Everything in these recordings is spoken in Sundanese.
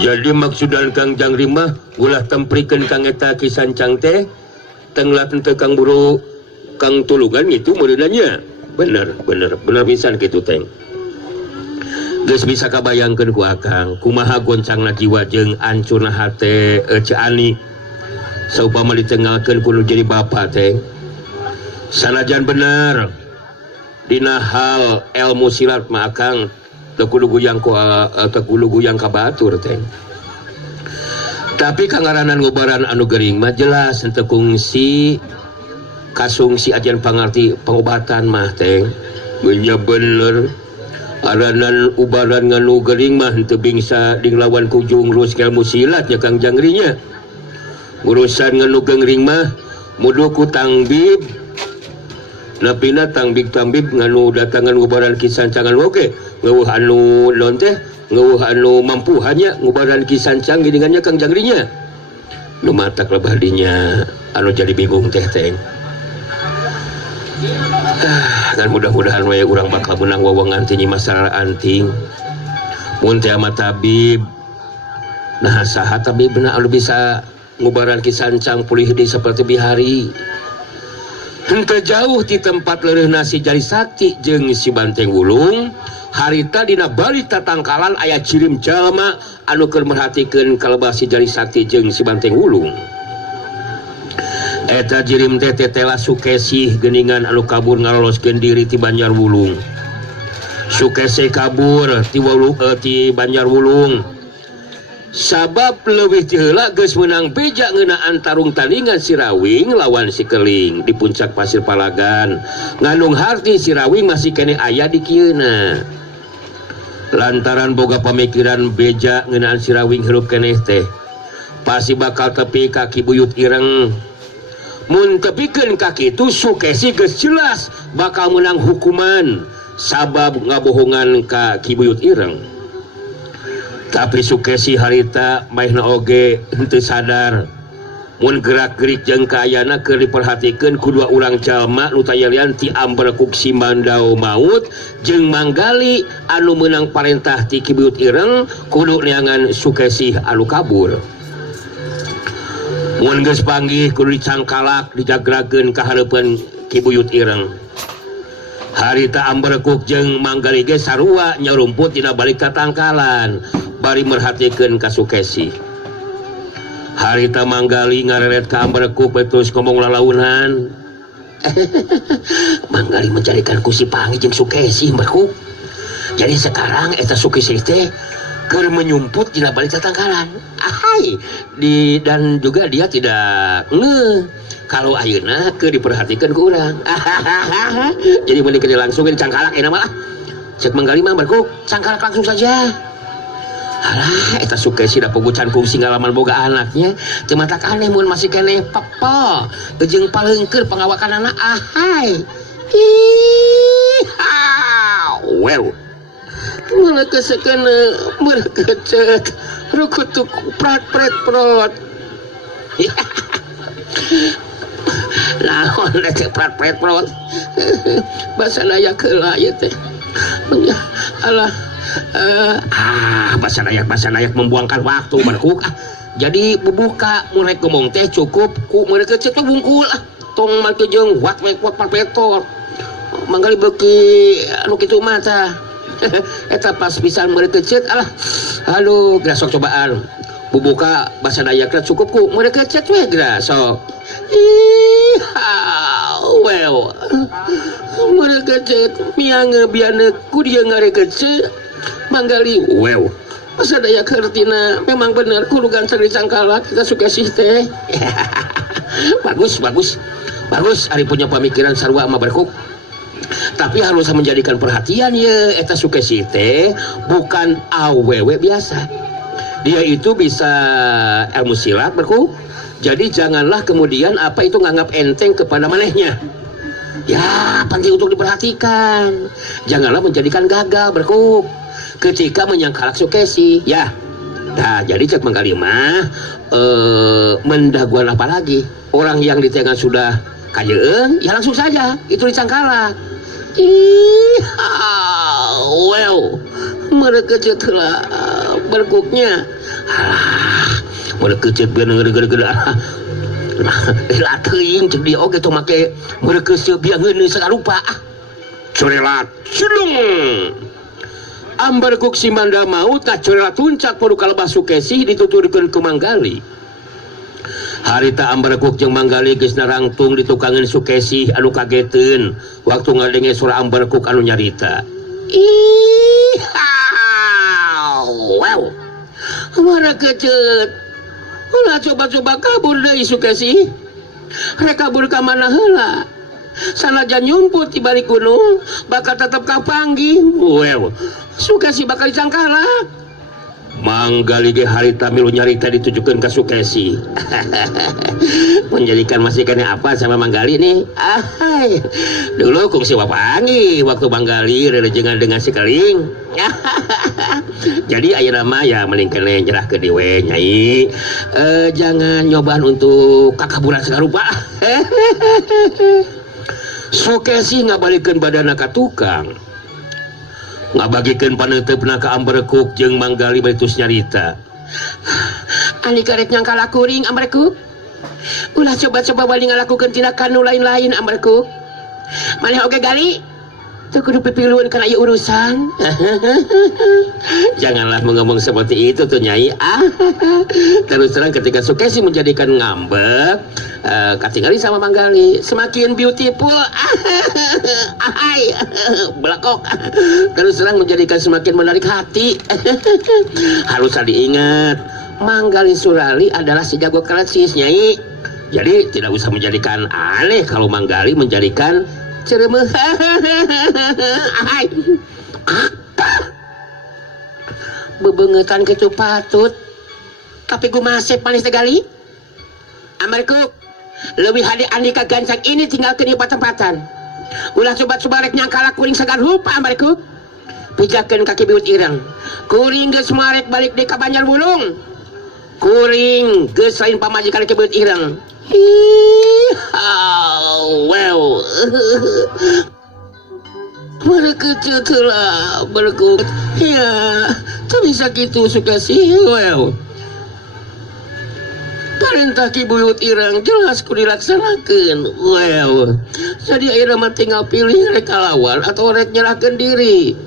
Jadi maksudan Kang Jangri mah ulah temprikeun Kang eta Kisancang teh tenglah teu Kang Buru Kang Tulungan itu meureunanya. Bener pisan kitu teh. Geus bisa kabayangkeun ku Akang kumaha goncangna jiwa jeung ancurna hate Ani saupama ditengakeun ku nu jadi bapa teh. Sanajan bener dina hal ilmu silat mah Akang teu kudu guyang ka batur teh. Tapi kangaranan ngobaran anu gering mah jelas henteu kungsi kasungsi ajan pangarti pengobatan mah teh. Nya bener aranan ubaran nganu gering mah henteu bingsa dinglawan ku jurus ilmu silatnya Kang Jangrinya. Urusan nganu gering mah mudu ku tangbib napina tangbib nganu datangan ngubaran Kisancangan oge ngeueuh anu non teh ngeueuh anu mampu hanya ngubaran Kisancang geuningannya Kang Jangrinya nu matak lebah dinya anu jadi bingung teh dan mudah-mudahan we urang bakal menang wawangan ti masalah anting mun teh ama tabib nah saha tabibna anu bisa ngubaran Kisancang pulih deui saperti bihari. Henteu jauh di tempat leureunna si Jari Sakti jeung si Banteng Wulung harita dina balik tatangkalan aya cirim jalma anu keur merhatikeun kalebah si Jari Sakti jeung si Banteng Wulung. Eta jirim teh tetela Sukesih geuningan anu kabur ngaloloskeun diri ti Banjar Wulung. Sukesih kabur ti Banjar Wulung sabab leuwih ti heula geus meunang beja ngeunaan tarung tandingan si Rawing lawan si Keling di puncak Pasir Palagan. Nganung harti si Rawing masih kene aya di kieuna. Lantaran boga pamikiran beja ngeunaan si Rawing hirup keneh teh pasti bakal tepi kaki buyut ireng. Mun tepikeun kaki itu Sukesi geus jelas bakal menang hukuman sabab ngabohongan ka Ki Buyut Ireng. Tapi Sukesi harita maihna oge henteu sadar mun gerak-gerik jeung kaayana keur diperhatikeun ku dua urang jalma nu tayalian ti Ambrekuk Simandau Maut jeung Manggali anu meunang parentah ti Ki Buyut Ireng kudu neangan Sukesi anu kabur. Mun geus panggih kudu dicangkalak dijagrakeun ka hareupeun Ki Buyut Ireng. Harita Ambrekuk jeung Manggali ge sarua nyarumput dina balik tatangkalan bari merhatikeun ka Sukesi. Harita Manggali ngareret ka Ambrekuk terus ngomong lalaunan. Manggali mencarikan ku si Pangi jeung Sukesi Ambrekuk. Jadi sekarang eta Sukesi teh keur menyumput dina balik tatangkalan. Ahai, dan juga dia tidak kalau ayeuna keur diperhatikeun ku urang. Jadi mun dikeun langsung dicangkalak enak mah. Cek Manggali mah Ambrekuk, cangkalak langsung saja. Alah, eta Sukesi da pogucan kungsi ngalaman boga anaknya teu matak aneh mun masih keneh pepo jeung paleungkeur pengawakanana. Ahai, well mana kesekena berkecek rukutuk prat-pret prot. Naon teh prat-pret prot bahasa Dayak heula ieu teh. Alah bahasa Dayak membuangkan waktu Ambrekuk. Jadi bubuka mun rek ngomong teh cukup ku mereka cek bungkul tong make jeung wat papetor Manggali beuki anu kitu mah tah. Eta pas pisan mereka cek aduh geura sok cobaan bubuka bahasa Dayakna cukup ku mereka cek we geura sok. Well mereka cek miang biana ku dia ngarekece Manggali. Well bahasa Dayak artina memang bener kudu ganteng dicangkalak kita Sukesih teh. bagus ari punya pemikiran sarua sama Ambrekuk. Tapi harus menjadikan perhatian ya eta Sukesi teh bukan awewe biasa. Dia itu bisa ilmu silat Ambrekuk. Jadi janganlah kemudian apa itu nganggap enteng kepada manehnya. Ya penting untuk diperhatikan. Janganlah menjadikan gagal Ambrekuk ketika menyangkalak Sukesi ya. Nah jadi cek Manggali mah mendaguan apa lagi orang yang di tengah sudah kajeun ya langsung saja itu dicangkalak. Ih, well, mereka cetelah berkuknya. Mereka cet bener-bener lah teuing cek dia oge tong make mereka sebiangeun sagarupa. Corelat cilung. Ambarkuk si manda maut ka corelat tuncak padu kalebah Sukesi dituturkeun ku Manggali. Harita Ambarkuk jeung Manggali geus narangtung di tukangan Sukesi anu kageteun waktu ngadenge suara Ambarkuk anu nyarita. Ih, wow. Mana kecet. Ulah coba-coba kabur deui Sukesi. Rek kabur ka mana heula. Sanajan nyumput di balik gunung bakal tetap kapanggih. Wow. Sukesi bakal dicangkalak. Manggali ge harita milu nyarita ditujukeun ka Sukesi. Menjadikan masih kena apa sama Manggali nih? Ahai. Dulu kung si wapangi waktu Manggali rerejengan dengan si Keling. Jadi ayeuna mah ya mending kene nyerah ke dewe Nyai. Jangan nyobaan untuk kakaburan sagarupa. Sukesi ngabalikeun badanna ka tukang. Ngabagikeun paneuteupeuna ka Ambarkuk jeung Manggali baritus nyarita. Ani karek nyangkala kuring Ambarkuk. Ulah coba-coba bali ngalakukeun tindakan nu lain-lain Ambarkuk. Maneh oge Gali. Teu kudu pipiluan kana ieu urusan. Janganlah ngomong seperti itu tuh Nyai. Terus terang ketika Sukesi menjadikan ngambek katingali sama Manggali semakin beautiful. Ahai belakok. Terus terang menjadikan semakin menarik hati. Harus diingat Manggali Surali adalah si jago kerasis Nyai. Jadi tidak usah menjadikan aneh kalau Manggali menjadikan ceremeh. Ahai bebengetan kecu patut tapi gue masih panis tegali. Ambarkuk lebih hadi andika gancang ini tinggal ke tempatan. Ulah coba-coba rek nyangkala kuring segan rupa Ambarkuk. Pijakeun kaki biut ireng. Kuring geus marek balik di ka Banjarwulung. Kuring geus lain pamajikan ke biut ireng. Wow. Mereka cetelah berkut. Ya, tak bisa gitu Sukesi. Wow. Perintah ki buyut irang jelas ku dilaksanakeun. Wow. Jadi ayeuna mah tinggal pilih rek lawan atau rek nyerahkeun diri.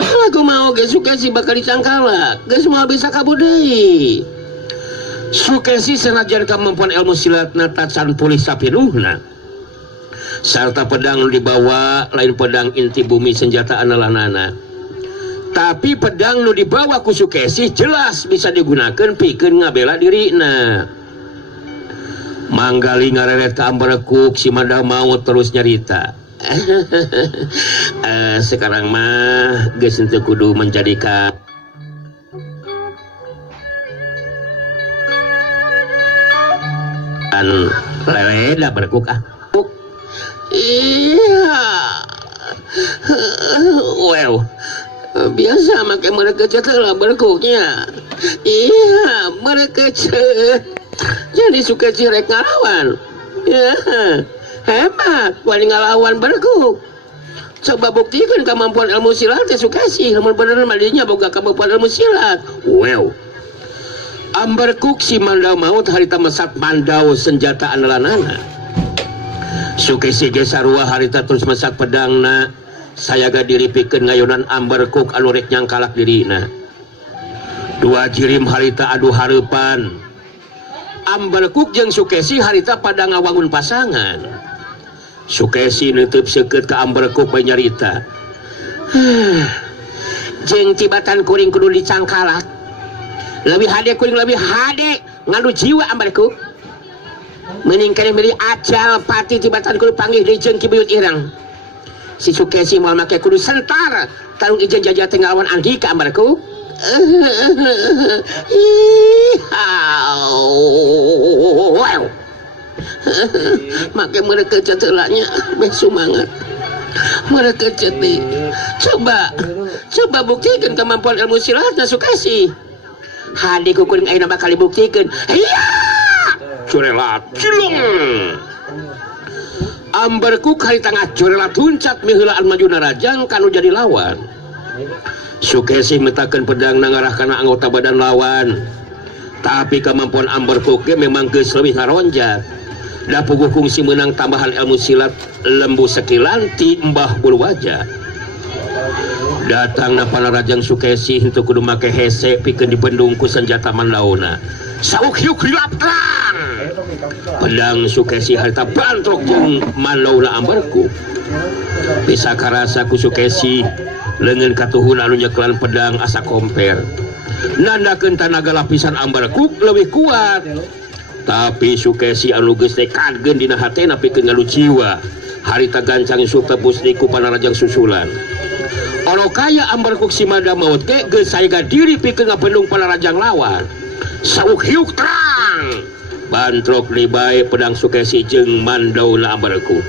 Lagu mau ge Sukesi bakal dicangkalak. Geus moal bisa kabur deui. Sukesi senajan kemampuan ilmu silatna tacan pulih sapinuhna. Sarta pedang dibawa lain pedang inti bumi senjata analanana. Tapi pedang nu dibawa ku Sukesi jelas bisa digunakan pikeun ngabela dirina. Manggali ngareret ka Ambarkuk si manda maut terus nyarita. Sekarang mah geus teu kudu menjadikan lele dah Barkuk iya. Well, biasa makai mereka cetelah Barkuknya. Iya, mereka jadi suka cirek ngalawan. Ya, hebat wani ngalawan Barkuk. Coba buktikan kemampuan ilmu silat ya Sukesi. Namun bener madinya boga kemampuan ilmu silat. Well, Ambarkuk si mandau maut harita mesat mandau senjata analanana. Sukesi ge sarua harita terus mesat pedangna. Sayaga diri pikeun ngayunan Ambarkuk anu rek nyangkalak dirina. Dua jirim harita adu hareupan. Ambarkuk jeung Sukesi harita pada ngawangun pasangan. Sukesi neuteub seukeut ka Ambarkuk bae nyarita. Jeung tibatan kuring kudu dicangkalak. Lebih hade kuring lebih hade ngadu jiwa Ambarkuk. Mending kene milih ajal pati tibatan kudu panggih deui jeung ki buyut ireng. Si Sukesi moal make kudu sentar tarung ijen jajah teh ngalawan Andika Ambarkuk. Wow. Make mereka cetelanya beh sumangat. Mereka cetik. Coba buktikan kemampuan ilmu silatna Sukesi. Hadi kukuring ayeuna bakal dibuktikan. Iya. Curelat cilung. Ambarku kali tengah curela tuncat miheulaan majuna rajang kanu jadi lawan. Sukesi metakeun pedang nangarahkan anggota badan lawan. Tapi kemampuan Ambarku ge memang geus leuwih ngaronjat. Da puguh kungsi menang tambahan ilmu silat lembu sekilanti embah bulu wajah. Datang na panarajang Sukesi henteu kudu make hese pikeun dibendung ku senjata mandauna. Sauk hiuk dilaptang. Pedang Sukesi harita bantrok jeung mandauna Ambarku. Bisa karasa ku Sukesi leungeun katuhun anu nyeklan pedang asa komper. Nandakeun tanaga lapisan Ambarku leuwih kuat. Tapi Sukesi anu geus nekadkeun dina hatena pikeun ngalu jiwa. Harita gancang isuk tebus niku panarajang susulan. Oro kaya Ambarku si manda maut ge geus saega diri pikeun ngabendung panarajang lawan. Sauk hiuk terang. Bantrok libae pedang Sukesi jeung mandauna Ambarku.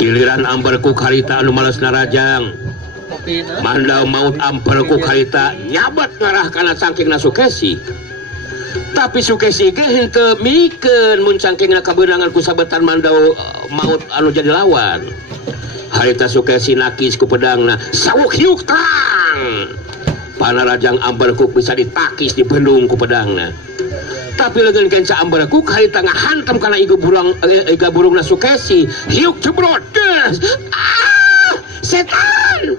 Giliran Ambarku harita anu males narajang. Mandau maut Ambarku harita nyabat ngarah kana cangkingna Sukesi. Tapi Sukesi ge henteu mikeun mun cangkingna kabeunangan ku sabetan mandau maut anu jadi lawan. Harita Sukesi nakis ku pedangna, sauk hiuk terang. Panarajang Ambarku bisa ditakis dibendung ku pedangna. Tapi leungeun kenca Ambarku harita ngahantam kana iga burungna Sukesi. Hiuk jebrot. Setan.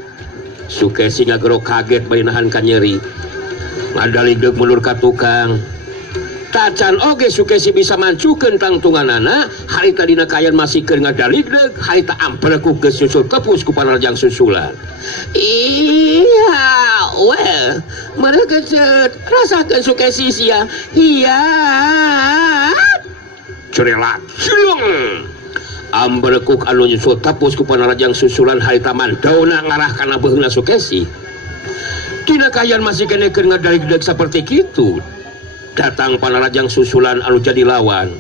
Sukesi ngagero kaget bari nahan ka nyeri. Ngadaligdeug mulur ka tukang. Tacan oge Sukesi bisa mancukeun tangtunganana, harita dina kayan masih keur ngadaligdeug, harita Ambarku geus susul tepus ku panarajang susulan. Iya, well, mereka rasakan Sukesi sia. Iya. Curelat, silung. Ambarku anu nyusul tepus ku panarajang susulan harita mandauna ngarah kana beheungna Sukesi. Dina kayan masih kene keur ngadaligdeug saperti kitu. Datang panarajang susulan anu jadi lawan.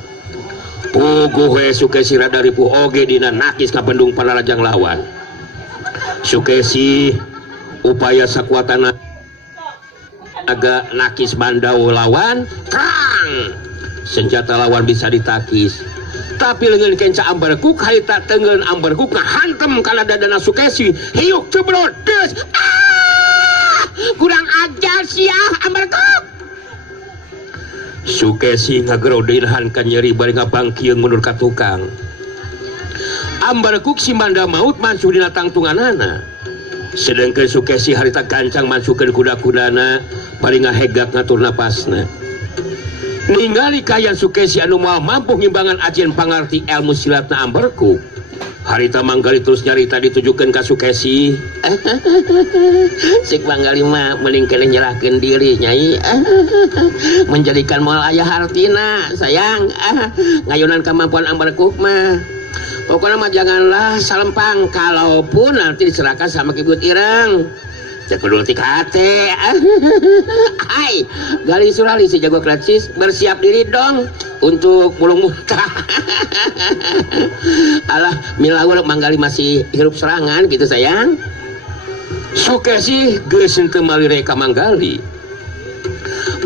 Puguh we Sukesi rada ripuh oge dina nakis ka bendung panarajang lawan. Sukesi upaya sakuatan naga nakis mandau lawan, krang. Senjata lawan bisa ditakis. Tapi leungeun kenca Ambarku harita teungeun Ambarku ngahantem kana dadana Sukesi. Hiuk cebrot deus. Kurang ajar sia Ambarku. Sukesi ngagero dinahan ka nyeri bari ngabangkieung mundur ka tukang. Ambarku si manda maut mansuh dina tangtunganana. Sedengkeun Sukesi harita gancang mansuhkeun kuda-kudana bari ngahegak ngatur napasna. Ningali kayan Sukesi anu moal mampu ngimbangan ajen pangarti ilmu silatna Ambarku. Harita manggali terus nyarita ditujukeun ka Sukesi. Sik manggali mah mending keneh nyerahkeun diri Nyai. Menjadikan moal aya hartina sayang. Ngayunan kemampuan Ambarku mah. Pokoknya mah janganlah salempang, kalaupun nanti diserahkan sama kibut ireng. Cek kudu ti kate. Hai, gali surali si jago klasis, bersiap diri dong untuk mulung muntah. Alah, milaur manggali masih hirup serangan gitu sayang. Sukesi geus teu malire ka manggali.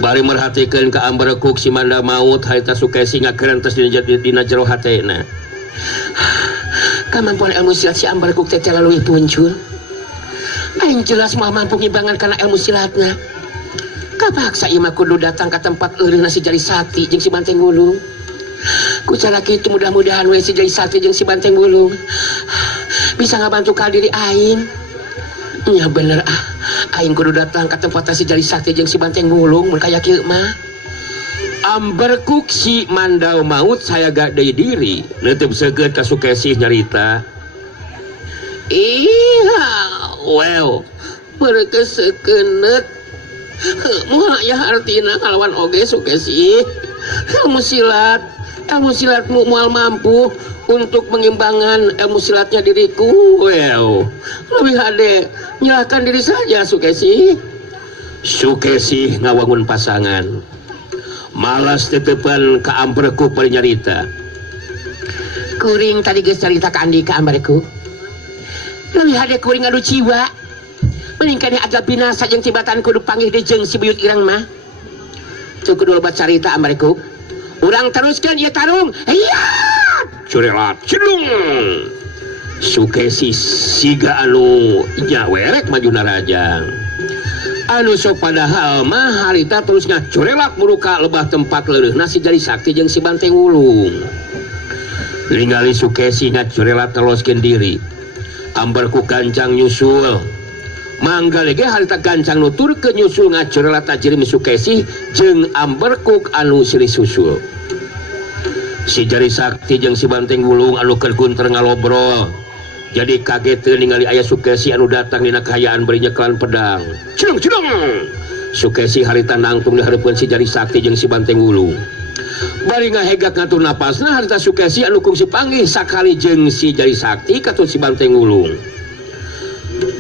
Bari merhatikeun ka Ambarku si manda maut harita Sukesi ngagerentos dina jero hatena. Kemampuan ilmu silat si Ambarku teh terlalu muncul. Aing jelas mau mampu ngimbangan karena ilmu silatnya. Kapaksa ieu mah kudu datang ke tempat eureuna si Jari Sakti jeung si Banteng Wulung. Ku cara kitu mudah-mudahan we si Jari Sakti jeung si Banteng Wulung bisa ngabantu ka diri aing. Nya bener aing kudu datang ke tempat si Jari Sakti jeung si Banteng Wulung mun kaya kieu mah. Ambarku si mandau maut saya gak deui diri neuteub seugeut ka Sukesi nyarita. Iya, well, mereka sekenet. Moal aya artina kalawan oge Sukesi. Ilmu silatmu moal mampu untuk mengimbangan ilmu silatnya diriku. Well, lebih hade nyerahkan diri saja Sukesi. Sukesi ngawangun pasangan. Malas tetepan ka Ambarku bari nyarita. Kuring tadi geus carita ka Andika Ambarku. Lebih hade kuring adu jiwa. Mending kene agak binasa jeung tibatan kudu panggih dejeung si buyut irang mah. Teu kudu loba carita Ambarku. Urang teruskeun ieu tarung. Iya! ngacurelat cedung Sukesi siga anu nyawerek majuna rajang anu sok padahal mah harita terus ngacurelat muruka lebah tempat leureunna si Jari Sakti jeung si Banteng Wulung ningali Sukesi ngacurelat teloskeun diri ambar ku gancang nyusul manggali ge harita gancang nuturkeun nyusul ngacurelat tajrim Sukesi jeung amberkuk anu silih susul si Jari Sakti jeung si Banteng Wulung anu keur gunter ngalobrol jadi kaget ningali aya Sukesi anu datang dina kahayaan beri nyekelan pedang cedung Sukesi harita nangtung di hareupeun si Jari Sakti jeung si Banteng Wulung bari ngahegak ngatur napasna harita Sukesi anu kungsi panggih sakali jeung si Jari Sakti katul si Banteng Wulung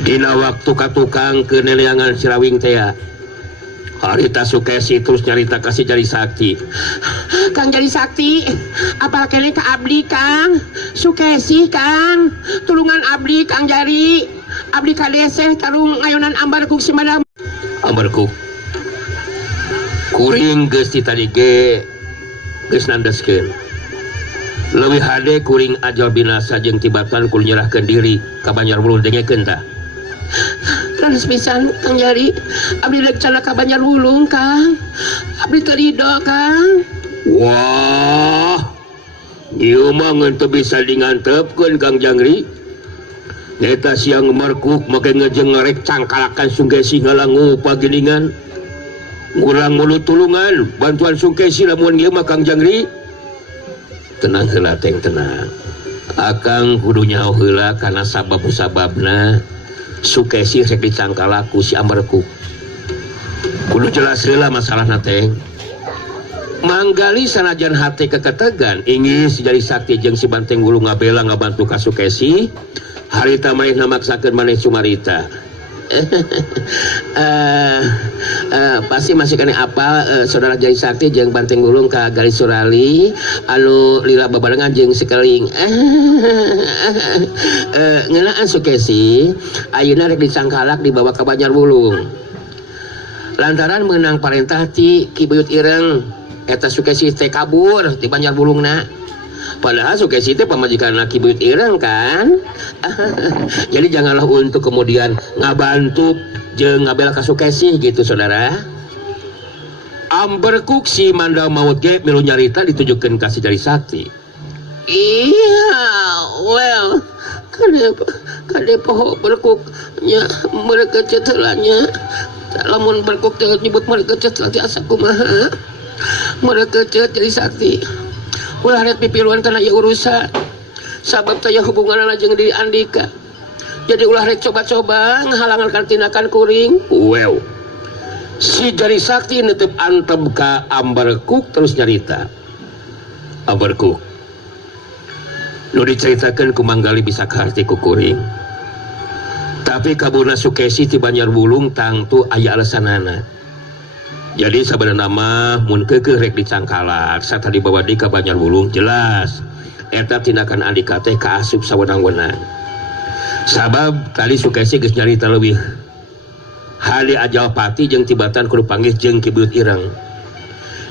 dina waktu katukang ke neleangan Sirawing teh harita Sukesi terus nyarita ka si Jari Sakti Kang Jari Sakti apa kene ka abdi Kang Sukesi Kang tulungan abdi Kang Jari abdi kadeseh tarung ngayonan ambarkuk si madam ambarkuk kuring geus ti tadi ge geus nandeskeun leuwih hade kuring ajal binasa jeung tibatan kudu nyerahkeun diri ka Banjar Wulung dengekeun tah terus pisan Kang Jari abdi rencana ka Banjar Wulung Kang abdi teu ridho Kang wah ieu mah ngan teu bisa dingantepkeun Kang Jangri eta siang markuk make ngejeng ngarek cangkalakan Sukesi ngalangu pagilingan ngurang mulut tulungan bantuan Sukesi lamun ieu mah Kang Jangri tenang heula teng tenang akang kudu nyaho heula kana sabab-sababna Sukesi rek dicangkalaku si Ambarkuk kudu jelas heula masalahna teh manggali sanajan hate keketegan ingin si Jari Sakti jeung si Banteng Wulung ngabela ngabantu ka Sukesi harita manehna maksakeun maneh sumarita pasti masih kena apal saudara Jari Sakti jeung Banteng Wulung ka Gali Surali anu lila babarengan jeung sekeling ngeunaan Sukesi ayeuna rek dicangkalak dibawa ka Banjar Wulung lantaran meunang parentah ti Ki Buyut Ireng eta Sukesi teh kabur di Banjar Wulungna padahal Sukesi teh pamajikan Ki Buyut Ireng kan jadi janganlah untuk kemudian ngabantu jeung ngabela ka Sukesi gitu saudara amberkuk si Mandal Maut ge milu nyarita ditujukeun ka si Jari Sakti iya well kade poho berkuk nya mereka cetelanya lamun berkuk teh nyebut mereka cetel asa kumaha mereka Jari Sakti ulah rek pipiluan kana ieu urusan sabab teh hubungan jeung diri Andika jadi ulah rek coba-coba ngahalangan tindakan kuring well si Jari Sakti netep antep ka Ambarkuk terus nyarita Ambarkuk nu diceritakeun ku manggali bisa kaharti ku kuring tapi kaburna Sukesi ti Banjar Wulung tangtu aya alesanana jadi sabenerna mah mun keukeuh rek dicangkalak sarta dibawa di ka Banjar Wulung jelas eta tindakan Andika teh kaasup sawenang-wenang sabab tadi Sukesi geus nyarita leuwih hali ajal pati jeung tibatan kudu panggih jeung Ki Buyut Ireng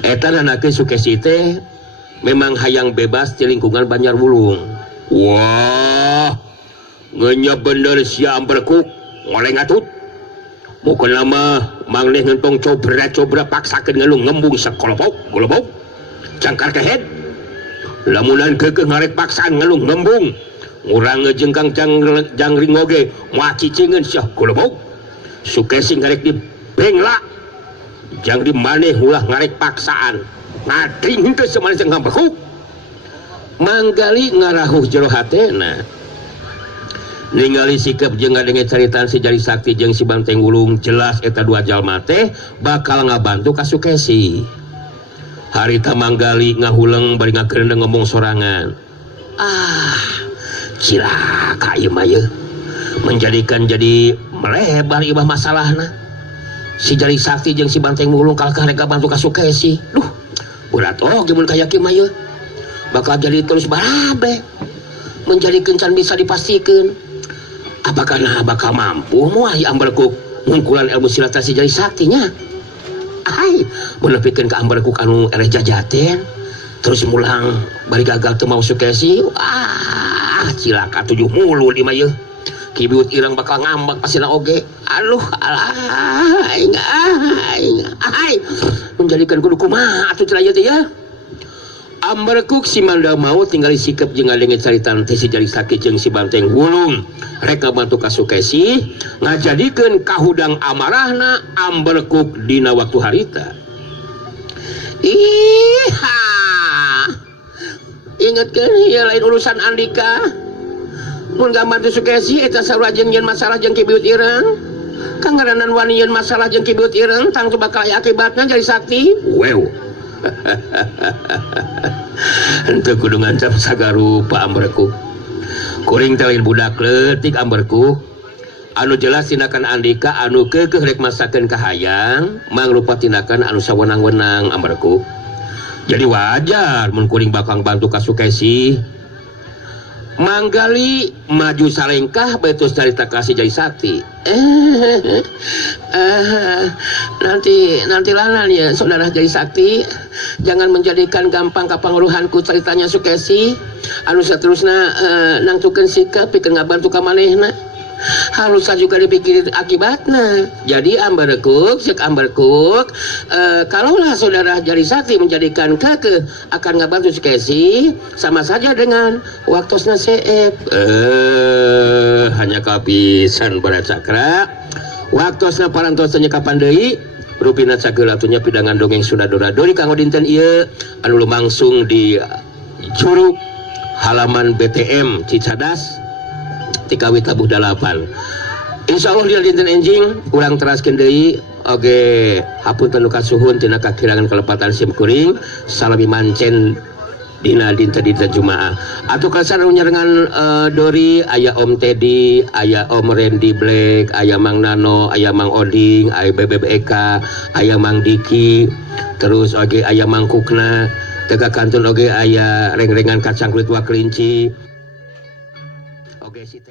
eta nanakeun Sukesi teh memang hayang bebas di lingkungan Banjar Wulung wah ngenya bener si Ambarkuk ngoleng atut bukan lama mangleh ngentong cobra paksakeun ngalung ngembung sakolopok golopok cangkar kehead lamunan keukeuh ngarek paksaan ngalung ngembung ngurang ngejengkang jangring oge moal cicingeun sia golopok Sukesi ngarek di bengla jang di maneh ulah ngarek paksaan ngadring henteu samana jeung Ambarkuk manggali ngarahuh jero hatena ningali sikap jeung ngadenge caritaan si Jari Sakti jeung si Banteng Wulung jelas eta dua jalma teh bakal ngabantu ka Sukesi harita manggali ngahuleng bari ngakeureuneung ngomong sorangan cilaka ieu mah yeuh menjadikan jadi melebar ibah masalahna si Jari Sakti jeung si Banteng Wulung kalkah rek bantu ka Sukesi duh berat oge mun kaya kieu mah yeuh bakal jadi terus barabe menjadi kencan bisa dipastikan apakah bakal mampu moal Ambarkuk ngungkulan ilmu silat si Jari Saktinya ai menepikeun ka Ambarkuk anu ereh jajaten terus mulang bari gagal teu mau Sukesi. Wah cilaka 7 mulu di mah yeuh. Kibiut ireng bakal ngambek pasina oge. Aduh aing menjadikan kudu kumaha atuh cenah ieu teh ya. Amberkuk si Manda mau tinggal sikap jeung ngadenge caritan teh si Jari Sakti jeung si Banteng Wulung rek ngabantu ka Sukesi ngajadikeun kahudang amarahna Amberkuk dina waktu harita. Iha ingetkeun ieu lain urusan Andika. Mun gambar Sukesi eta sarua jeung nyeun masalah jeung Kibiut ireng kangaranan wani nyeun masalah jeung Kibiut ireng tang teu bakal aya akibatna Jari Sakti. Wew henteu kudu ngancam sagarupa Amberkuk. Kuring teh lain budak leutik Amberkuk anu jelas tindakan Andika anu keukeuh rek masakeun ka hayang mangrupa tindakan anu sawenang-wenang Amberkuk. Jadi wajar mun kuring bakal bantu ka Sukesi manggali maju salengkah betos carita kasih Jari Sakti. Nanti lanan ya saudara Jari Sakti, jangan menjadikan gampang kapanguruhanku ceritanya Sukesi anu saterusna nangtukeun sikap pikeun ngabantu ka manehna. Harus juga dipikir akibatnya. Jadi Amberkuk, cek Amberkuk, kalaulah saudara Jari Sakti menjadikan keke akan ngabantu Sukesi, sama saja dengan waktosna seep. Hanya kapisan Baracakra. Waktosna parantosnya kapan deui? Rupina cageul atunya pidangan dongeng Sunda Dora-dori kanggo dinten ieu anu lumangsung di Curug halaman BTM Cicadas Tikawi tabuh 8. Insyaallah dina dinten enjing urang teraskeun deui oge hapunten nu kasuhun tina kakirangan kelepatan sim kuring salami mancen dina dinten Jumaah. Atuh kalsan anu nyarengan Dori aya Om Teddy, aya Om Randy Black, aya Mang Nano, aya Mang Oding, aya Bebek Eka, aya Mang Diki, terus oge aya Mang Kukna, teka kantun oge aya reng-rengan kacang kulit wa kelinci. Oke si